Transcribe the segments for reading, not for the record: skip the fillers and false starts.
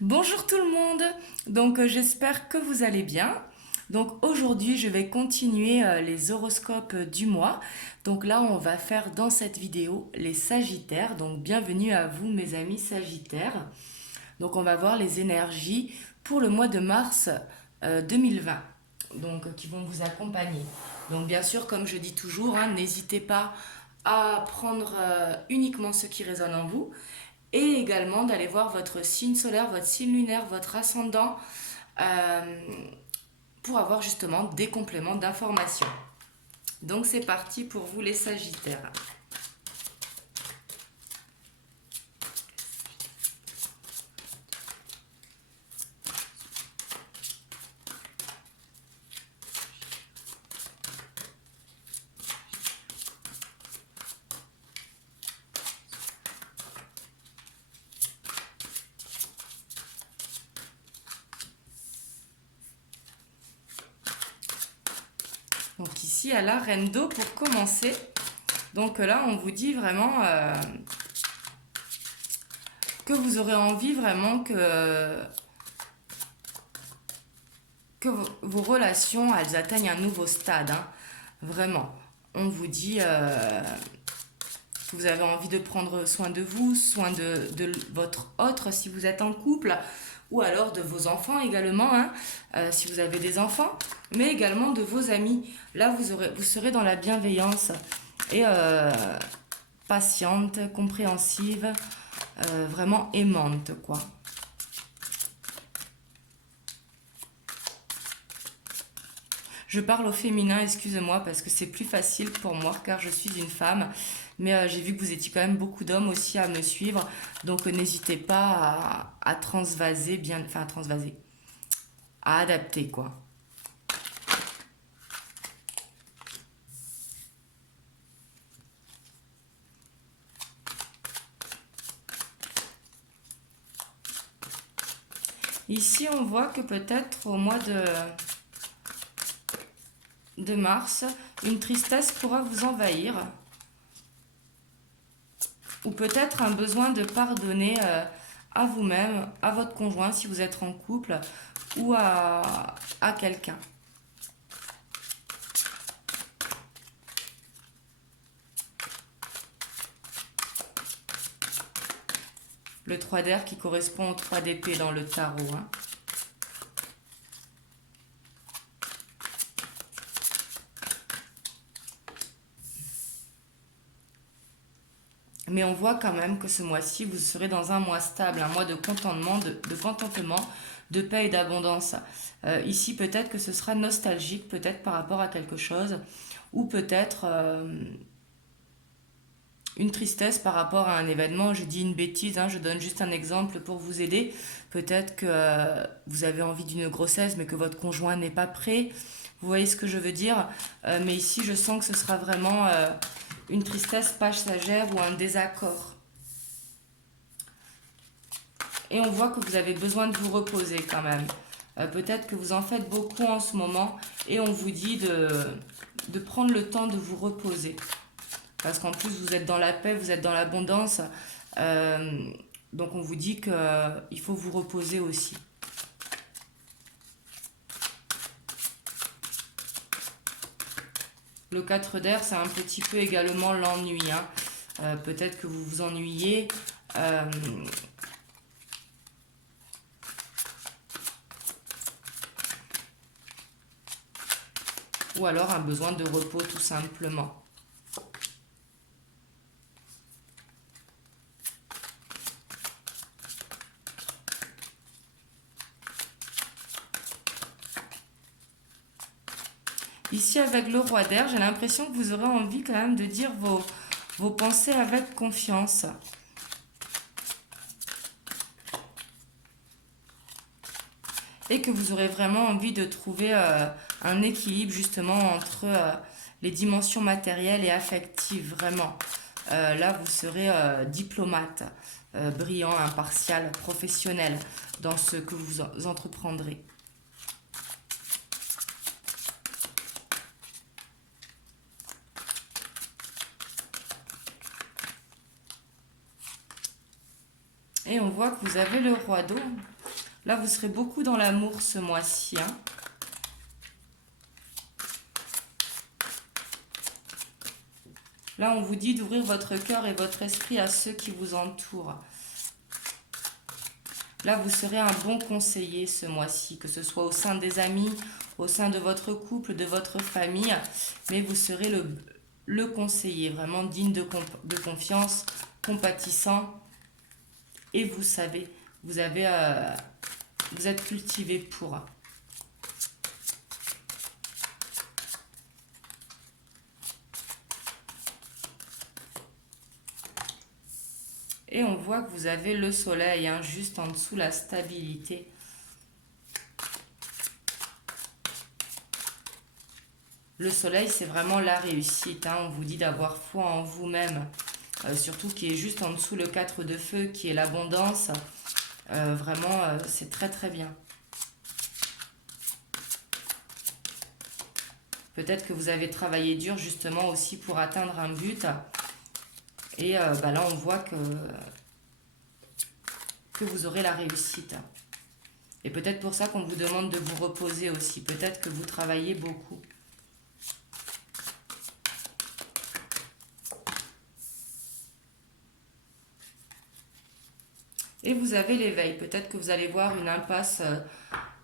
Bonjour tout le monde, j'espère que vous allez bien. Donc aujourd'hui je vais continuer les horoscopes du mois. Donc là on va faire dans cette vidéo les Sagittaires. Donc bienvenue à vous mes amis Sagittaires. Donc on va voir les énergies pour le mois de mars 2020. Qui vont vous accompagner. Donc bien sûr comme je dis toujours, hein, n'hésitez pas à prendre uniquement ce qui résonne en vous et également d'aller voir votre signe solaire, votre signe lunaire, votre ascendant euh, pour avoir justement des compléments d'information. Donc c'est parti pour vous les Sagittaires. Donc ici à la Reine d'eau pour commencer. Donc là on vous dit vraiment que vous aurez envie vraiment que vos relations elles atteignent un nouveau stade. Hein. Vraiment. On vous dit que vous avez envie de prendre soin de vous, soin de votre autre si vous êtes en couple, ou alors de vos enfants également, hein, si vous avez des enfants, mais également de vos amis. Là, vous serez dans la bienveillance et patiente, compréhensive, vraiment aimante, quoi. Je parle au féminin, excusez-moi, parce que c'est plus facile pour moi, car je suis une femme. Mais j'ai vu que vous étiez quand même beaucoup d'hommes aussi à me suivre. Donc n'hésitez pas à transvaser, bien, enfin à transvaser, à adapter, quoi. Ici, on voit que peut-être au mois de mars, une tristesse pourra vous envahir. Ou peut-être un besoin de pardonner à vous-même, à votre conjoint si vous êtes en couple, ou à quelqu'un. Le 3 d'air qui correspond au 3 d'épée dans le tarot. Hein. Mais on voit quand même que ce mois-ci, vous serez dans un mois stable, un mois de contentement, de contentement, de paix et d'abondance. Ici, peut-être que ce sera nostalgique, peut-être par rapport à quelque chose, ou peut-être une tristesse par rapport à un événement. Je dis une bêtise, hein, je donne juste un exemple pour vous aider. Peut-être que vous avez envie d'une grossesse, mais que votre conjoint n'est pas prêt. Vous voyez ce que je veux dire. Mais ici, je sens que ce sera vraiment une tristesse passagère ou un désaccord. Et on voit que vous avez besoin de vous reposer quand même. Peut-être que vous en faites beaucoup en ce moment et on vous dit de prendre le temps de vous reposer. Parce qu'en plus, vous êtes dans la paix, vous êtes dans l'abondance. Donc on vous dit qu'il faut vous reposer aussi. Le 4 d'air, c'est un petit peu également l'ennui. Hein. Peut-être que vous vous ennuyez. Ou alors un besoin de repos tout simplement. Ici, avec le roi d'air, j'ai l'impression que vous aurez envie quand même de dire vos pensées avec confiance. Et que vous aurez vraiment envie de trouver un équilibre justement entre les dimensions matérielles et affectives, vraiment. Là, vous serez diplomate, brillant, impartial, professionnel dans ce que vous entreprendrez. Et on voit que vous avez le roi d'eau. Là, vous serez beaucoup dans l'amour ce mois-ci, hein. Là, on vous dit d'ouvrir votre cœur et votre esprit à ceux qui vous entourent. Là, vous serez un bon conseiller ce mois-ci, que ce soit au sein des amis, au sein de votre couple, de votre famille, mais vous serez le conseiller, vraiment digne de confiance, compatissant, et vous savez, vous êtes cultivé pour. Et on voit que vous avez le soleil, hein, juste en dessous la stabilité. Le soleil, c'est vraiment la réussite, hein. On vous dit d'avoir foi en vous-même, surtout qui est juste en dessous le 4 de feu, qui est l'abondance. Vraiment, c'est très très bien. Peut-être que vous avez travaillé dur justement aussi pour atteindre un but. Et là, on voit que vous aurez la réussite. Et peut-être pour ça qu'on vous demande de vous reposer aussi. Peut-être que vous travaillez beaucoup. Et vous avez l'éveil. Peut-être que vous allez voir une impasse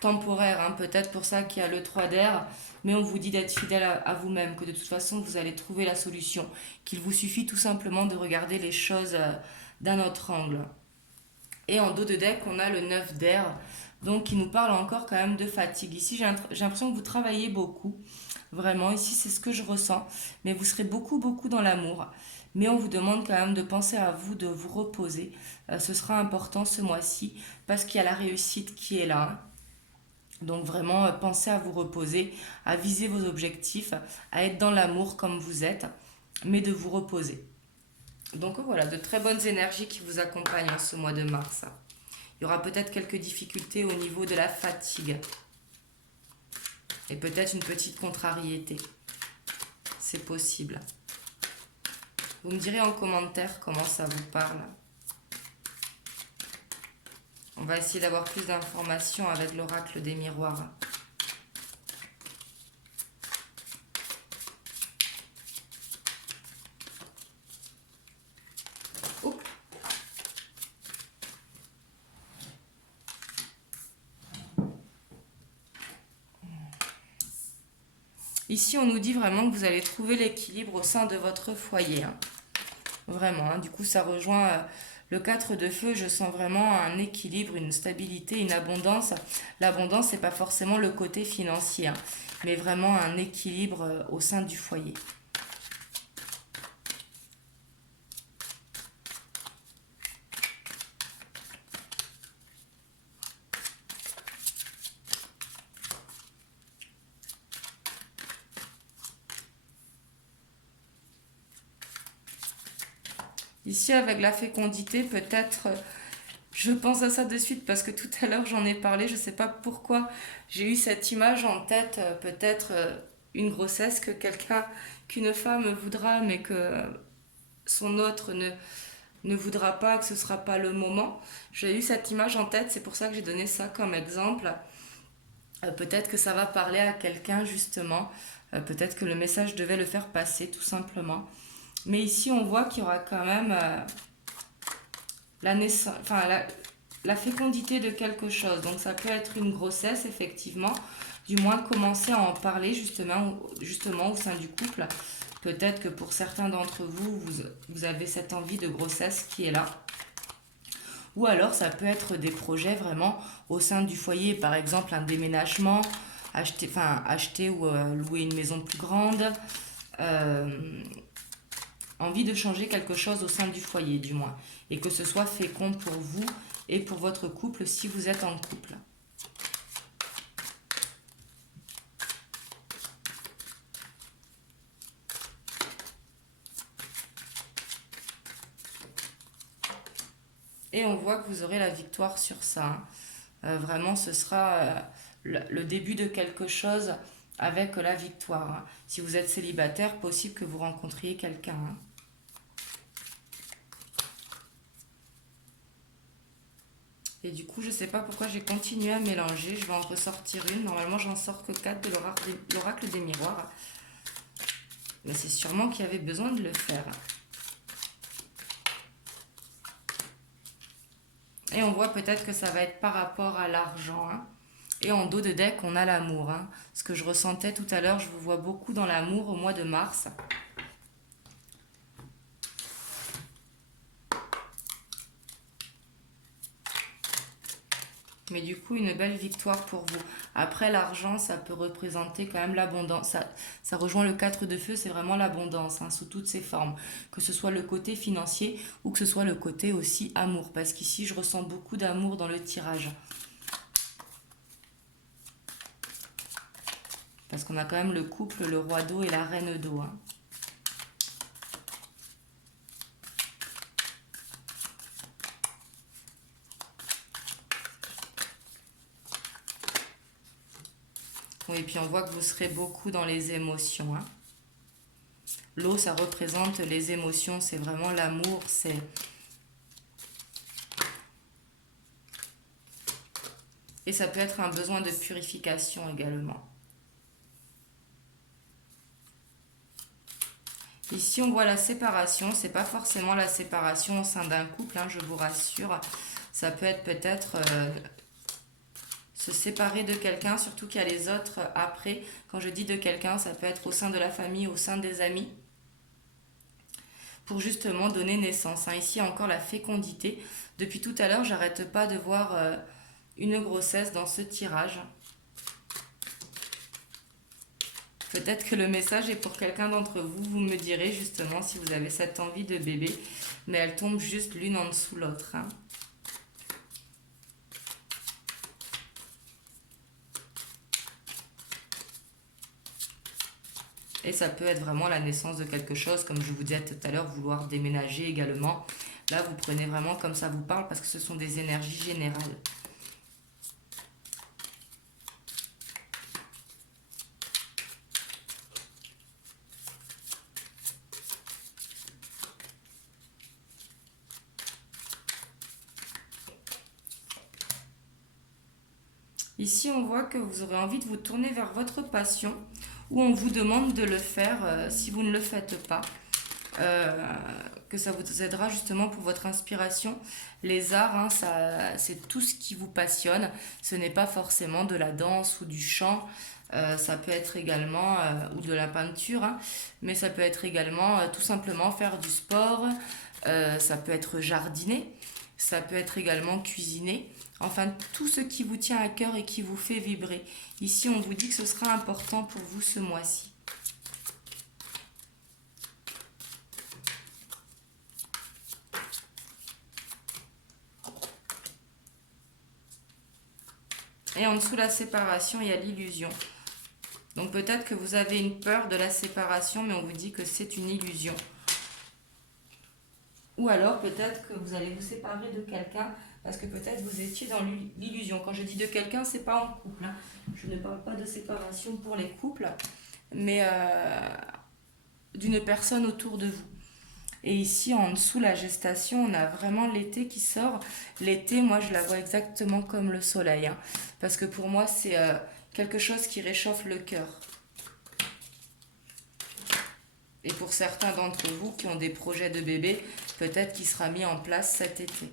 temporaire. Hein. Peut-être pour ça qu'il y a le 3 d'air. Mais on vous dit d'être fidèle à vous-même. Que de toute façon, vous allez trouver la solution. Qu'il vous suffit tout simplement de regarder les choses d'un autre angle. Et en dos de deck, on a le 9 d'air. Donc, qui nous parle encore quand même de fatigue. Ici, j'ai l'impression que vous travaillez beaucoup. Vraiment, ici, c'est ce que je ressens. Mais vous serez beaucoup, beaucoup dans l'amour. Mais on vous demande quand même de penser à vous, de vous reposer. Ce sera important ce mois-ci parce qu'il y a la réussite qui est là. Donc vraiment, pensez à vous reposer, à viser vos objectifs, à être dans l'amour comme vous êtes, mais de vous reposer. Donc voilà, de très bonnes énergies qui vous accompagnent en ce mois de mars. Il y aura peut-être quelques difficultés au niveau de la fatigue. Et peut-être une petite contrariété. C'est possible. Vous me direz en commentaire comment ça vous parle. On va essayer d'avoir plus d'informations avec l'oracle des miroirs. Oups. Ici, on nous dit vraiment que vous allez trouver l'équilibre au sein de votre foyer. Hein. Vraiment, hein. Du coup, ça rejoint le 4 de feu. Je sens vraiment un équilibre, une stabilité, une abondance. L'abondance, c'est pas forcément le côté financier, hein, mais vraiment un équilibre au sein du foyer. Ici, avec la fécondité, peut-être, je pense à ça de suite parce que tout à l'heure, j'en ai parlé. Je ne sais pas pourquoi j'ai eu cette image en tête. Peut-être une grossesse qu'une femme voudra, mais que son autre ne voudra pas, que ce ne sera pas le moment. J'ai eu cette image en tête, c'est pour ça que j'ai donné ça comme exemple. Peut-être que ça va parler à quelqu'un, justement. Peut-être que le message devait le faire passer, tout simplement. Mais ici, on voit qu'il y aura quand même la fécondité de quelque chose. Donc, ça peut être une grossesse, effectivement. Du moins, commencer à en parler, justement au sein du couple. Peut-être que pour certains d'entre vous, vous avez cette envie de grossesse qui est là. Ou alors, ça peut être des projets vraiment au sein du foyer. Par exemple, un déménagement, acheter ou louer une maison plus grande. Envie de changer quelque chose au sein du foyer, du moins. Et que ce soit fécond pour vous et pour votre couple si vous êtes en couple. Et on voit que vous aurez la victoire sur ça. Vraiment, ce sera le début de quelque chose avec la victoire. Hein. Si vous êtes célibataire, possible que vous rencontriez quelqu'un. Hein. Et du coup, je sais pas pourquoi j'ai continué à mélanger. Je vais en ressortir une. Normalement, j'en sors que 4 de l'oracle des miroirs. Mais c'est sûrement qu'il y avait besoin de le faire. Et on voit peut-être que ça va être par rapport à l'argent, hein. Et en dos de deck, on a l'amour, hein. Ce que je ressentais tout à l'heure, je vous vois beaucoup dans l'amour au mois de mars. Mais du coup, une belle victoire pour vous. Après, l'argent, ça peut représenter quand même l'abondance. Ça rejoint le 4 de feu, c'est vraiment l'abondance, hein, sous toutes ses formes. Que ce soit le côté financier ou que ce soit le côté aussi amour. Parce qu'ici, je ressens beaucoup d'amour dans le tirage. Parce qu'on a quand même le couple, le roi d'eau et la reine d'eau, hein. Oui, et puis on voit que vous serez beaucoup dans les émotions, hein. L'eau, ça représente les émotions, c'est vraiment l'amour, c'est... Et ça peut être un besoin de purification également. Ici, on voit la séparation. C'est pas forcément la séparation au sein d'un couple, hein, je vous rassure. Ça peut être peut-être se séparer de quelqu'un, surtout qu'il y a les autres après. Quand je dis de quelqu'un, ça peut être au sein de la famille, au sein des amis, pour justement donner naissance, hein. Ici, encore la fécondité. Depuis tout à l'heure, j'arrête pas de voir une grossesse dans ce tirage. Peut-être que le message est pour quelqu'un d'entre vous. Vous me direz justement si vous avez cette envie de bébé. Mais elles tombent juste l'une en dessous l'autre, hein. Et ça peut être vraiment la naissance de quelque chose. Comme je vous disais tout à l'heure, vouloir déménager également. Là, vous prenez vraiment comme ça vous parle parce que ce sont des énergies générales. Ici, on voit que vous aurez envie de vous tourner vers votre passion ou on vous demande de le faire si vous ne le faites pas. Que ça vous aidera justement pour votre inspiration. Les arts, hein, c'est tout ce qui vous passionne. Ce n'est pas forcément de la danse ou du chant. Ça peut être également, ou de la peinture, hein, mais ça peut être également tout simplement faire du sport. Ça peut être jardiner. Ça peut être également cuisiner. Enfin, tout ce qui vous tient à cœur et qui vous fait vibrer. Ici, on vous dit que ce sera important pour vous ce mois-ci. Et en dessous, la séparation, il y a l'illusion. Donc peut-être que vous avez une peur de la séparation, mais on vous dit que c'est une illusion. Ou alors peut-être que vous allez vous séparer de quelqu'un parce que peut-être vous étiez dans l'illusion. Quand je dis de quelqu'un, c'est pas en couple, hein. Je ne parle pas de séparation pour les couples, mais d'une personne autour de vous. Et ici, en dessous, la gestation, on a vraiment l'été qui sort. L'été, moi, je la vois exactement comme le soleil, hein, parce que pour moi, c'est quelque chose qui réchauffe le cœur. Et pour certains d'entre vous qui ont des projets de bébé, peut-être qu'il sera mis en place cet été.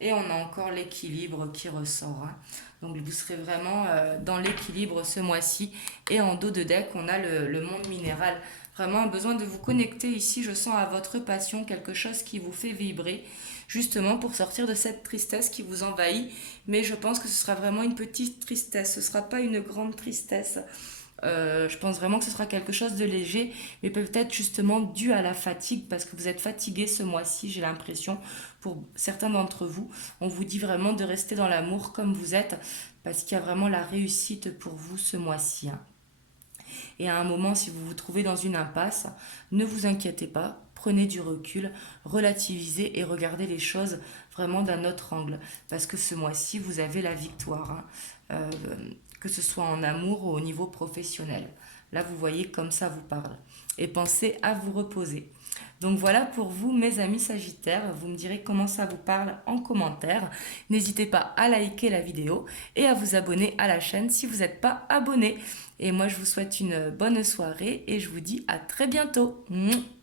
Et on a encore l'équilibre qui ressort, hein. Donc vous serez vraiment dans l'équilibre ce mois-ci. Et en dos de deck, on a le monde minéral. Vraiment un besoin de vous connecter ici, je sens à votre passion, quelque chose qui vous fait vibrer, justement pour sortir de cette tristesse qui vous envahit. Mais je pense que ce sera vraiment une petite tristesse, ce ne sera pas une grande tristesse. Je pense vraiment que ce sera quelque chose de léger, mais peut-être justement dû à la fatigue, parce que vous êtes fatigué ce mois-ci, j'ai l'impression, pour certains d'entre vous. On vous dit vraiment de rester dans l'amour comme vous êtes, parce qu'il y a vraiment la réussite pour vous ce mois-ci, hein. Et à un moment, si vous vous trouvez dans une impasse, ne vous inquiétez pas, prenez du recul, relativisez et regardez les choses vraiment d'un autre angle. Parce que ce mois-ci, vous avez la victoire, hein. Euh, que ce soit en amour ou au niveau professionnel. Là, vous voyez comme ça vous parle. Et pensez à vous reposer. Donc voilà pour vous, mes amis Sagittaires. Vous me direz comment ça vous parle en commentaire. N'hésitez pas à liker la vidéo et à vous abonner à la chaîne si vous n'êtes pas abonné. Et moi, je vous souhaite une bonne soirée et je vous dis à très bientôt. Mouah.